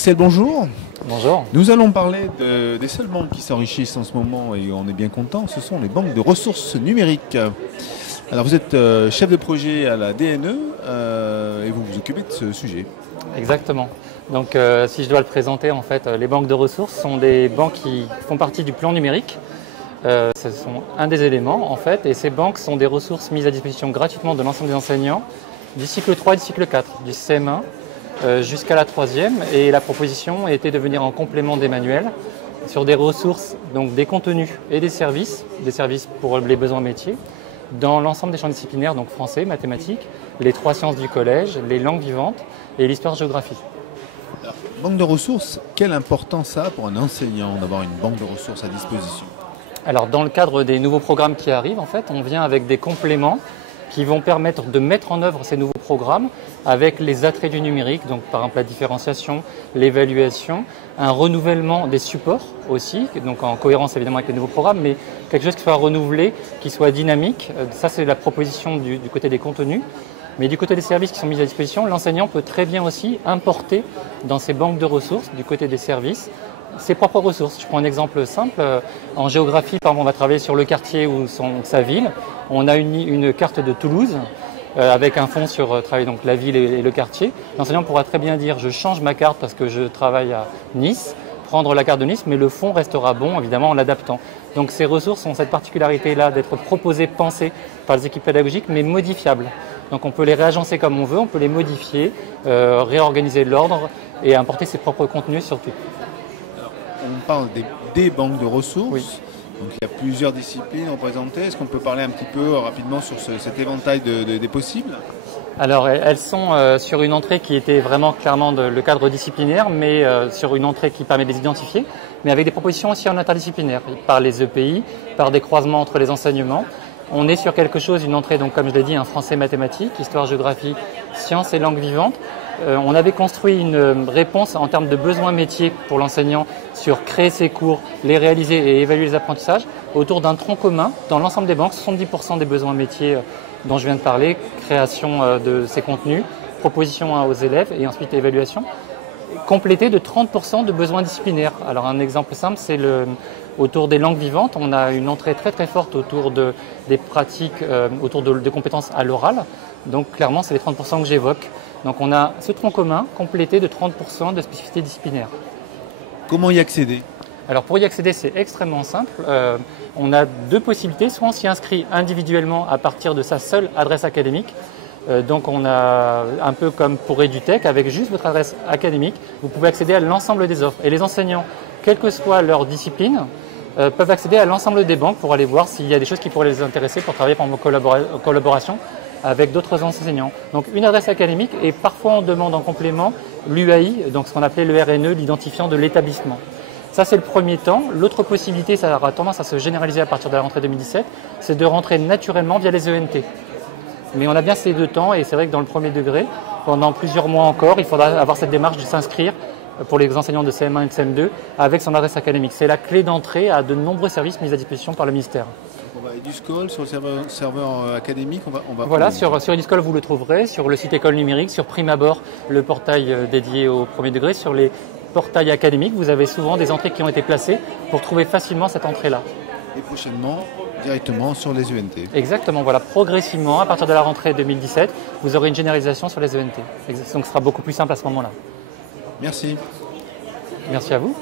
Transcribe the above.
Axel, bonjour. Bonjour. Nous allons parler des seules banques qui s'enrichissent en ce moment et on est bien content, ce sont les banques de ressources numériques. Alors vous êtes chef de projet à la DNE et vous vous occupez de ce sujet. Exactement. Donc si je dois le présenter, en fait, les banques de ressources sont des banques qui font partie du plan numérique. Ce sont un des éléments en fait, et ces banques sont des ressources mises à disposition gratuitement de l'ensemble des enseignants du cycle 3 et du cycle 4, du CM1 jusqu'à la 3e, et la proposition était de venir en complément des manuels sur des ressources, donc des contenus et des services pour les besoins métiers, dans l'ensemble des champs disciplinaires, donc français, mathématiques, les 3 sciences du collège, les langues vivantes et l'histoire-géographie. Banque de ressources, quelle importance ça a pour un enseignant d'avoir une banque de ressources à disposition? Alors dans le cadre des nouveaux programmes qui arrivent, en fait, on vient avec des compléments qui vont permettre de mettre en œuvre ces nouveaux programmes avec les attraits du numérique, donc par exemple la différenciation, l'évaluation, un renouvellement des supports aussi, donc en cohérence évidemment avec les nouveaux programmes, mais quelque chose qui soit renouvelé, qui soit dynamique. Ça c'est la proposition du côté des contenus. Mais du côté des services qui sont mis à disposition, l'enseignant peut très bien aussi importer dans ses banques de ressources, du côté des services, ses propres ressources. Je prends un exemple simple. En géographie, par exemple, on va travailler sur le quartier ou sa ville. On a une carte de Toulouse avec un fond sur travailler donc la ville et le quartier. L'enseignant pourra très bien dire je change ma carte parce que je travaille à Nice, prendre la carte de Nice, mais le fond restera bon évidemment en l'adaptant. Donc ces ressources ont cette particularité-là d'être proposées, pensées par les équipes pédagogiques, mais modifiables. Donc on peut les réagencer comme on veut, on peut les modifier, réorganiser l'ordre et importer ses propres contenus surtout. On parle des banques de ressources, oui. Donc il y a plusieurs disciplines représentées. Est-ce qu'on peut parler un petit peu rapidement sur cet éventail des possibles? Alors elles sont sur une entrée qui était vraiment clairement le cadre disciplinaire, mais sur une entrée qui permet de les identifier, mais avec des propositions aussi en interdisciplinaire, par les EPI, par des croisements entre les enseignements. On est sur quelque chose, une entrée, donc comme je l'ai dit, un français mathématiques, histoire, géographie, sciences et langues vivantes. On avait construit une réponse en termes de besoins métiers pour l'enseignant sur créer ses cours, les réaliser et évaluer les apprentissages autour d'un tronc commun dans l'ensemble des banques, 70% des besoins métiers dont je viens de parler, création de ces contenus, proposition aux élèves et ensuite évaluation, complété de 30% de besoins disciplinaires. Alors un exemple simple, c'est autour des langues vivantes, on a une entrée très très forte autour des pratiques, autour de compétences à l'oral. Donc clairement, c'est les 30% que j'évoque. Donc on a ce tronc commun complété de 30% de spécificités disciplinaires. Comment y accéder? Alors pour y accéder, c'est extrêmement simple. On a 2 possibilités. Soit on s'y inscrit individuellement à partir de sa seule adresse académique. Donc on a un peu comme pour EduTech, avec juste votre adresse académique, vous pouvez accéder à l'ensemble des offres. Et les enseignants, quelle que soit leur discipline, peuvent accéder à l'ensemble des banques pour aller voir s'il y a des choses qui pourraient les intéresser pour travailler en collaboration avec d'autres enseignants. Donc une adresse académique et parfois on demande en complément l'UAI, donc ce qu'on appelait le RNE, l'identifiant de l'établissement. Ça c'est le premier temps. L'autre possibilité, ça aura tendance à se généraliser à partir de la rentrée 2017, c'est de rentrer naturellement via les ENT. Mais on a bien ces 2 temps et c'est vrai que dans le premier degré, pendant plusieurs mois encore, il faudra avoir cette démarche de s'inscrire pour les enseignants de CM1 et de CM2 avec son adresse académique. C'est la clé d'entrée à de nombreux services mis à disposition par le ministère. On va à EduSchool, sur le serveur académique, on va voilà, sur EduSchool vous le trouverez, sur le site École numérique, sur Prime Abord, le portail dédié au premier degré, sur les portails académiques, vous avez souvent des entrées qui ont été placées pour trouver facilement cette entrée-là. Et prochainement, directement sur les ENT. Exactement, voilà, progressivement, à partir de la rentrée 2017, vous aurez une généralisation sur les ENT. Donc ce sera beaucoup plus simple à ce moment-là. Merci. Merci à vous.